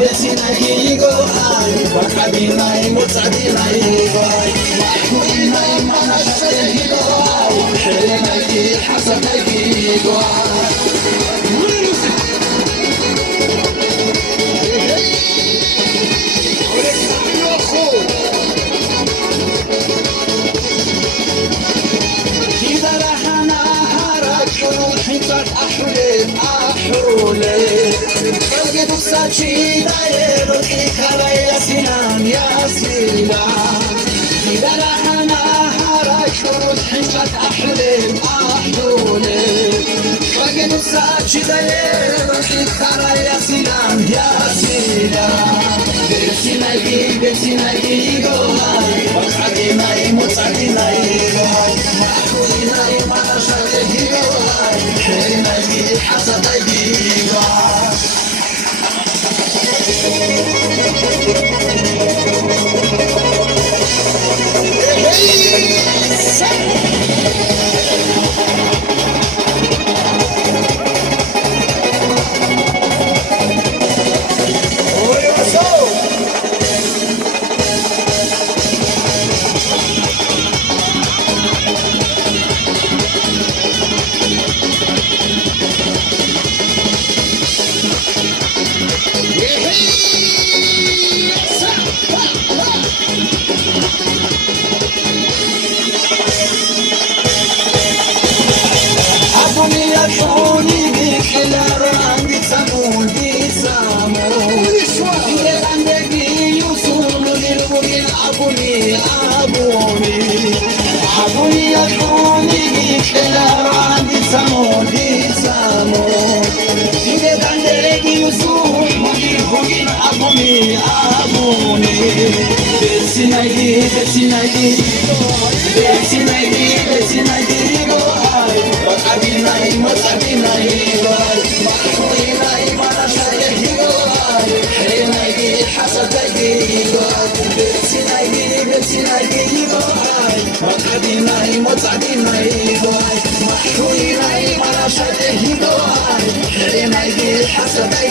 بسنايجو هاي وحبيناي متعدينايجو وحبيناي ما نشتهيجو هاي حليناي حسنايجو أحرولي فقد وساتشي داير كلا يا سنان يا سنان إذا لحنا هراك حنشات أحرولي فقد وساتشي داير كلا يا سنان يا سنان بسناي جوهاي وحديناي متعديناي جوهاي محكويناي ما نشاهي جوهاي حيناي حسداي جوهاي أبوني أكوني كلا راندي سامودي سامو إذا عندك يسوع مجيبين أبوني بسنايدي أبيناي مصابيناي محويناي ما نشاهي حيناي حسداي بسنايدي متعديناي محويناي ما نشاهي حيناي حسداي